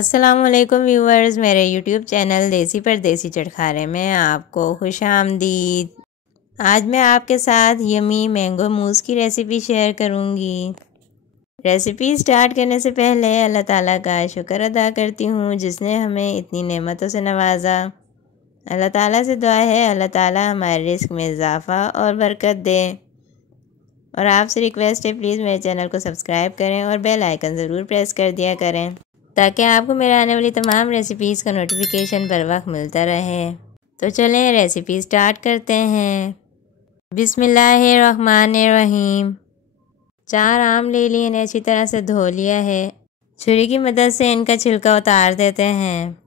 अस्सलामुअलैकुम व्यूवर्स, मेरे YouTube channel देसी परदेसी चटखारे में आपको खुश आमदीद। आज मैं आपके साथ यमी मैंगो मूस की रेसिपी शेयर करूंगी। रेसिपी स्टार्ट करने से पहले अल्लाह ताला का शुक्र अदा करती हूँ जिसने हमें इतनी नेमतों से नवाजा। अल्लाह ताला से दुआ है अल्लाह ताला हमारे रिस्क में इजाफ़ा और बरकत दे। और आपसे रिक्वेस्ट है प्लीज़ मेरे चैनल को सब्सक्राइब करें और बेल आइकन ज़रूर प्रेस कर दिया करें ताकि आपको मेरे आने वाली तमाम रेसिपीज़ का नोटिफिकेशन बर वक्त मिलता रहे। तो चलें रेसिपी स्टार्ट करते हैं। बिस्मिल्लाहिर्रहमानिर्रहीम। 4 आम ले लिए, इन्हें अच्छी तरह से धो लिया है। छुरी की मदद से इनका छिलका उतार देते हैं।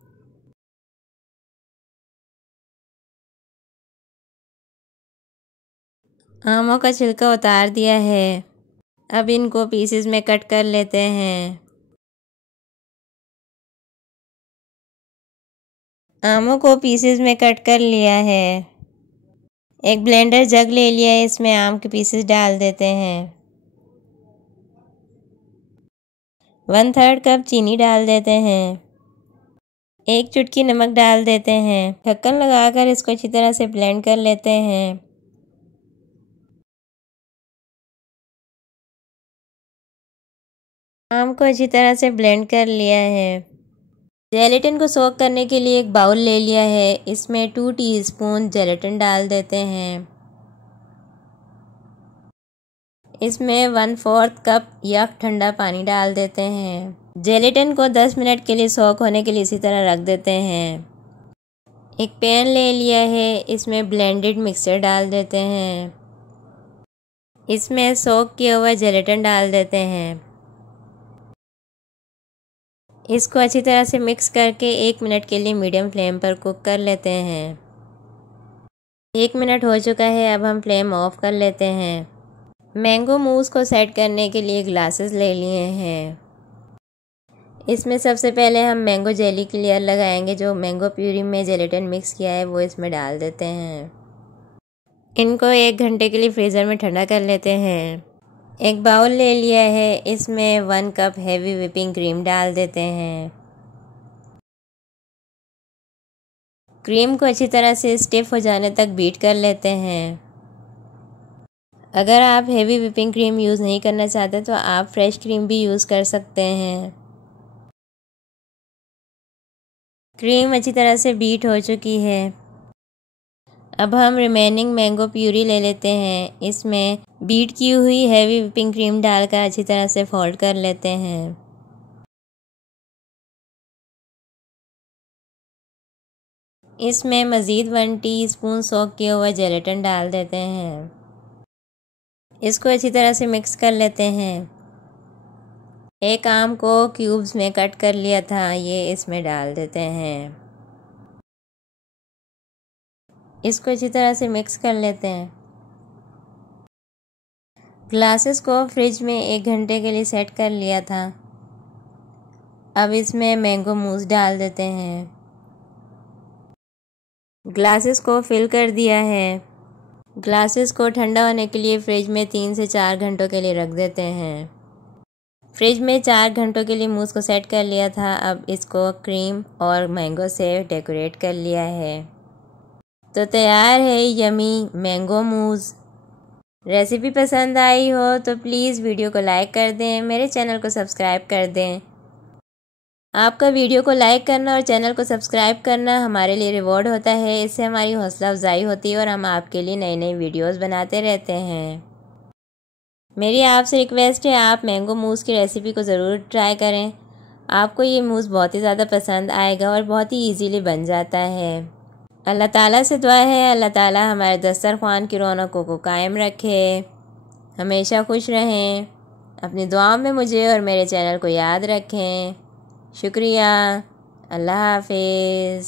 आमों का छिलका उतार दिया है। अब इनको पीसेस में कट कर लेते हैं। आमों को पीसेस में कट कर लिया है। एक ब्लेंडर जग ले लिया है, इसमें आम के पीसेस डाल देते हैं। 1/3 कप चीनी डाल देते हैं। 1 चुटकी नमक डाल देते हैं। ढक्कन लगाकर इसको अच्छी तरह से ब्लेंड कर लेते हैं। आम को अच्छी तरह से ब्लेंड कर लिया है। जेलेटिन को सोक करने के लिए एक बाउल ले लिया है, इसमें 2 टीस्पून जेलेटिन डाल देते हैं। इसमें 1/4 कप यख ठंडा पानी डाल देते हैं। जेलेटिन को 10 मिनट के लिए सोक होने के लिए इसी तरह रख देते हैं। एक पैन ले लिया है, इसमें ब्लेंडेड मिक्सचर डाल देते हैं। इसमें सोक किया हुआ जेलेटिन डाल देते हैं। इसको अच्छी तरह से मिक्स करके 1 मिनट के लिए मीडियम फ्लेम पर कुक कर लेते हैं। 1 मिनट हो चुका है, अब हम फ्लेम ऑफ कर लेते हैं। मैंगो मूस को सेट करने के लिए ग्लासेस ले लिए हैं। इसमें सबसे पहले हम मैंगो जेली की लेयर लगाएंगे। जो मैंगो प्यूरी में जेलेटिन मिक्स किया है वो इसमें डाल देते हैं। इनको 1 घंटे के लिए फ्रीज़र में ठंडा कर लेते हैं। एक बाउल ले लिया है, इसमें 1 कप हैवी व्हिपिंग क्रीम डाल देते हैं। क्रीम को अच्छी तरह से स्टिफ हो जाने तक बीट कर लेते हैं। अगर आप हैवी व्हिपिंग क्रीम यूज़ नहीं करना चाहते तो आप फ्रेश क्रीम भी यूज़ कर सकते हैं। क्रीम अच्छी तरह से बीट हो चुकी है। अब हम रिमेनिंग मैंगो प्यूरी ले लेते हैं। इसमें बीट की हुई हैवी व्हिपिंग क्रीम डालकर अच्छी तरह से फोल्ड कर लेते हैं। इसमें मज़ीद 1 टीस्पून सोक किया हुआ जेलेटिन डाल देते हैं। इसको अच्छी तरह से मिक्स कर लेते हैं। एक आम को क्यूब्स में कट कर लिया था, ये इसमें डाल देते हैं। इसको अच्छी तरह से मिक्स कर लेते हैं। ग्लासेस को फ्रिज में 1 घंटे के लिए सेट कर लिया था। अब इसमें मैंगो मूस डाल देते हैं। ग्लासेस को फिल कर दिया है। ग्लासेस को ठंडा होने के लिए फ्रिज में 3 से 4 घंटों के लिए रख देते हैं। फ्रिज में 4 घंटों के लिए मूस को सेट कर लिया था। अब इसको क्रीम और मैंगो से डेकोरेट कर लिया है। तो तैयार है यमी मैंगो मूस। रेसिपी पसंद आई हो तो प्लीज़ वीडियो को लाइक कर दें, मेरे चैनल को सब्सक्राइब कर दें। आपका वीडियो को लाइक करना और चैनल को सब्सक्राइब करना हमारे लिए रिवॉर्ड होता है। इससे हमारी हौसला अफजाई होती है और हम आपके लिए नई नई वीडियोस बनाते रहते हैं। मेरी आपसे रिक्वेस्ट है आप मैंगो मूस की रेसिपी को ज़रूर ट्राई करें। आपको ये मूस बहुत ही ज़्यादा पसंद आएगा और बहुत ही ईजीली बन जाता है। अल्लाह ताला से दुआ है अल्लाह ताला हमारे दस्तरख्वान की रौनकों को कायम रखे, हमेशा खुश रहें। अपनी दुआओं में मुझे और मेरे चैनल को याद रखें। शुक्रिया। अल्लाह हाफिज़।